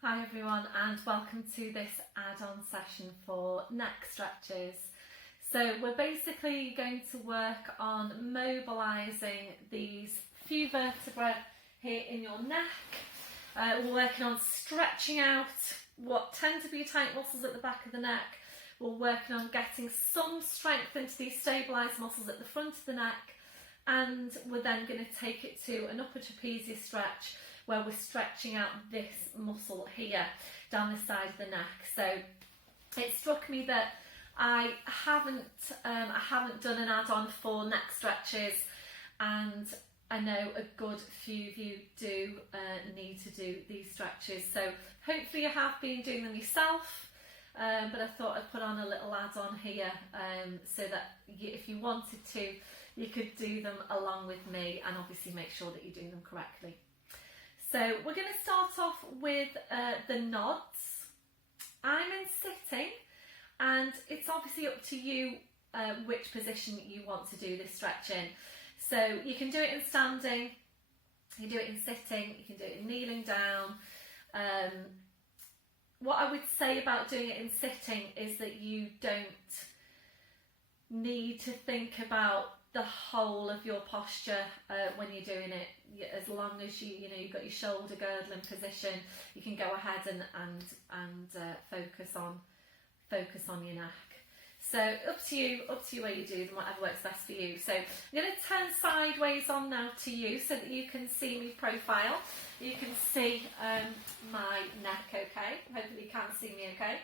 Hi everyone, and welcome to this add-on session for neck stretches. So we're basically going to work on mobilising these few vertebrae here in your neck. We're working on stretching out what tend to be tight muscles at the back of the neck. We're working on getting some strength into these stabilised muscles at the front of the neck, and we're then going to take it to an upper trapezius stretch where we're stretching out this muscle here down the side of the neck. So it struck me that I haven't done an add-on for neck stretches, and I know a good few of you do need to do these stretches. So hopefully you have been doing them yourself, but I thought I'd put on a little add-on here so that if you wanted to, you could do them along with me, and obviously make sure that you're doing them correctly. So we're going to start off with the nods. I'm in sitting, and it's obviously up to you which position you want to do this stretch in. So you can do it in standing, you can do it in sitting, you can do it in kneeling down. What I would say about doing it in sitting is that you don't need to think about the whole of your posture when you're doing it. As long as you've got your shoulder girdle in position, you can go ahead and focus on your neck. So up to you where you do them, whatever works best for you. So I'm going to turn sideways on now to you so that you can see me profile. You can see my neck okay. Hopefully you can see me okay.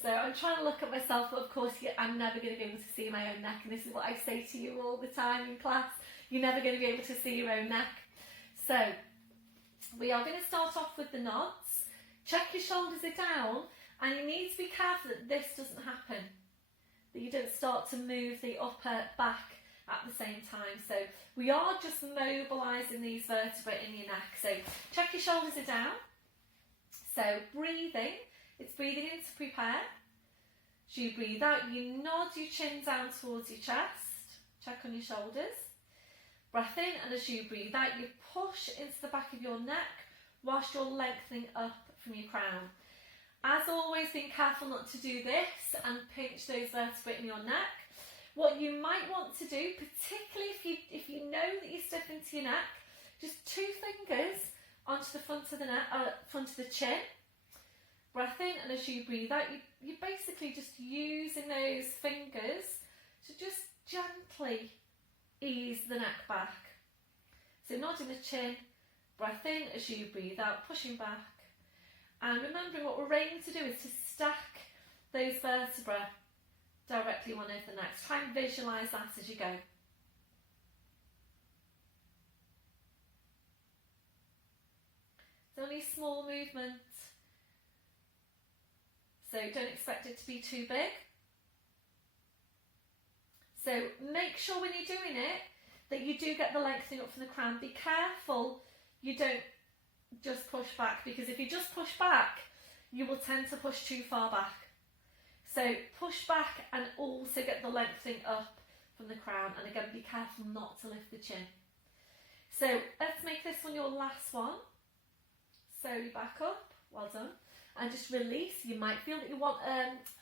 So I'm trying to look at myself, but of course I'm never going to be able to see my own neck, and this is what I say to you all the time in class. You're never going to be able to see your own neck. So we are going to start off with the nods. Check your shoulders are down, and you need to be careful that this doesn't happen, that you don't start to move the upper back at the same time. So we are just mobilising these vertebrae in your neck. So check your shoulders are down. So breathing. It's breathing in to prepare. As you breathe out, you nod your chin down towards your chest. Check on your shoulders. Breath in, and as you breathe out, you push into the back of your neck whilst you're lengthening up from your crown. As always, being careful not to do this and pinch those vertebrae in your neck. What you might want to do, particularly if you know that you're stiff into your neck, just 2 fingers onto the front of the neck, front of the chin. Breath in, and as you breathe out, you're basically just using those fingers to just gently ease the neck back. So nodding the chin, breath in as you breathe out, pushing back. And remembering what we're aiming to do is to stack those vertebrae directly one over the next. Try and visualise that as you go. It's only a small movement, so don't expect it to be too big. So make sure when you're doing it that you do get the lengthening up from the crown. Be careful you don't just push back, because if you just push back, you will tend to push too far back. So push back and also get the lengthening up from the crown, and again be careful not to lift the chin. So let's make this one your last one. Slowly back up, well done. And just release. You might feel that you want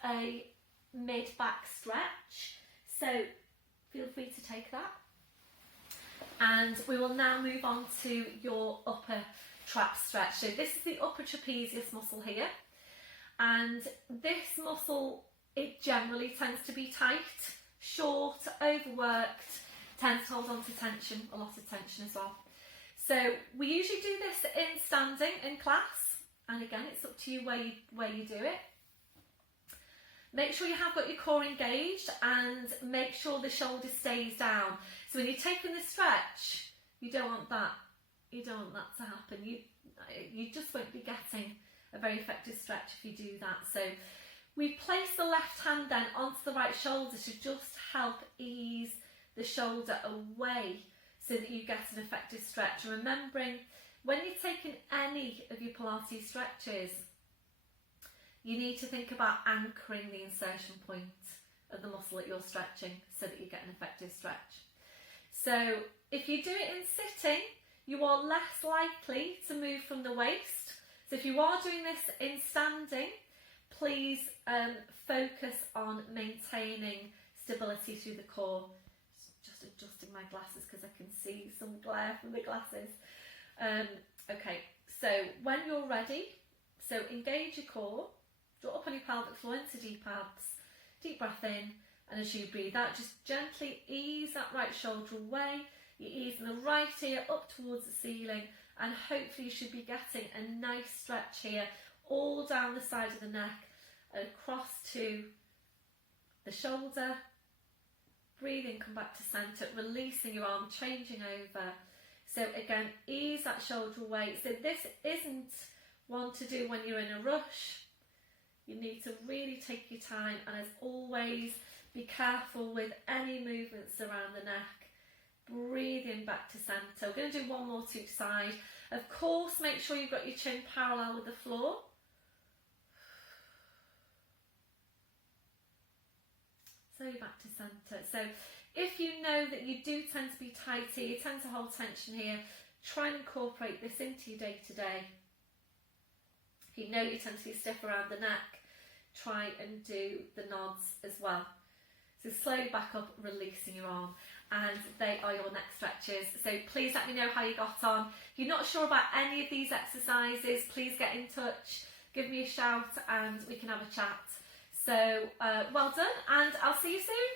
a mid-back stretch, so feel free to take that. And we will now move on to your upper trap stretch. So this is the upper trapezius muscle here, and this muscle, it generally tends to be tight, short, overworked, tends to hold on to tension, a lot of tension as well. So we usually do this in standing in class. And again, it's up to you where you do it. Make sure you have got your core engaged, and make sure the shoulder stays down. So when you're taking the stretch, you don't want that to happen. You just won't be getting a very effective stretch if you do that. So we place the left hand then onto the right shoulder to just help ease the shoulder away so that you get an effective stretch. And remembering, when you're taking any of your Pilates stretches, you need to think about anchoring the insertion point of the muscle that you're stretching so that you get an effective stretch. So if you do it in sitting, you are less likely to move from the waist. So if you are doing this in standing, please focus on maintaining stability through the core. Just adjusting my glasses because I can see some glare from the glasses. Okay, so when you're ready, so engage your core, draw up on your pelvic floor into deep abs, deep breath in, and as you breathe out, just gently ease that right shoulder away. You're easing the right ear up towards the ceiling, and hopefully you should be getting a nice stretch here, all down the side of the neck, across to the shoulder. Breathing, come back to centre, releasing your arm, changing over. So again, ease that shoulder away. So this isn't one to do when you're in a rush. You need to really take your time, and as always, be careful with any movements around the neck. Breathing back to centre. We're going to do one more to each side. Of course, make sure you've got your chin parallel with the floor. Slowly back to centre. So if you know that you do tend to be tight here, you tend to hold tension here, try and incorporate this into your day to day. If you know you tend to be stiff around the neck, try and do the nods as well. So slowly back up, releasing your arm, and they are your neck stretches. So please let me know how you got on. If you're not sure about any of these exercises, please get in touch, give me a shout, and we can have a chat. So well done, and I'll see you soon.